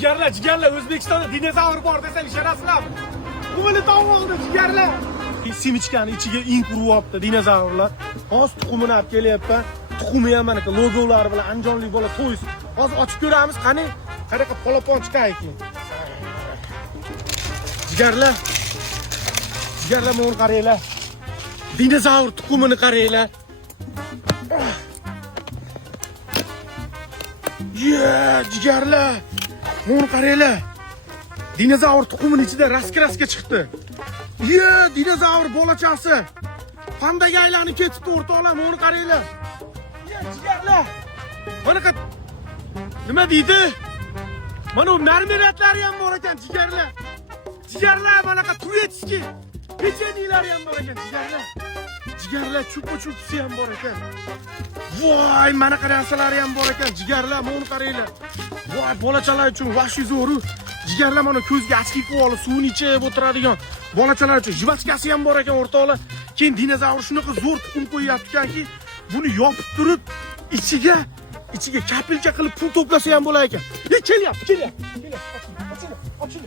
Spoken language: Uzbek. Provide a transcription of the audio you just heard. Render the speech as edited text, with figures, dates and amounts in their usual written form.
jigarlar O'zbekistonda dinozavr bor desang ishonasizlarmi? Qumini topib oldi jigarlar. Simichkani ichiga ink uryapti dinozavrlar. Hozir tuxumini olib kelyapman. Tuxumi ham mana logolari bilan andijonlik bola to'yis. Hozir ochib ko'ramiz, qani qanaqa polapon chiqar ekan. Jigarlar buni qaranglar. Dinozavr tuxumini qaranglar. Jigarlar. Buni qaranglar. Dinozavr tuxumining ichida raska chiqdi. Dinozavr bolachasi. Pandaga aylanib ketibdi o'rtoqlar, buni qaranglar. Jigarlar. Mana nima deydi? Mana marmelatlari ham bor ekan jigarlar. Jigarlar mana turetski. Pechenilari ham bor ekan jigarlar. Jigarlar chupa-chupsi ham bor ekan. Voy, mana narsalari ham bor ekan jigarlar, buni qaranglar. Voy, bolachalar uchun vashi zo'ru. Jigarlar mana ko'zga ochki qilib olib, suvni ichib o'tiradigan bolachalar uchun jivachkasi ham bor ekan o'rtoqlar. Keyin dinozavr shunaqa zo'r tuxum qo'yyapti-ki, buni yopib turib ichiga kapilka qilib pul to'plasa ham bo'lar ekan. Kelyapti. Oching.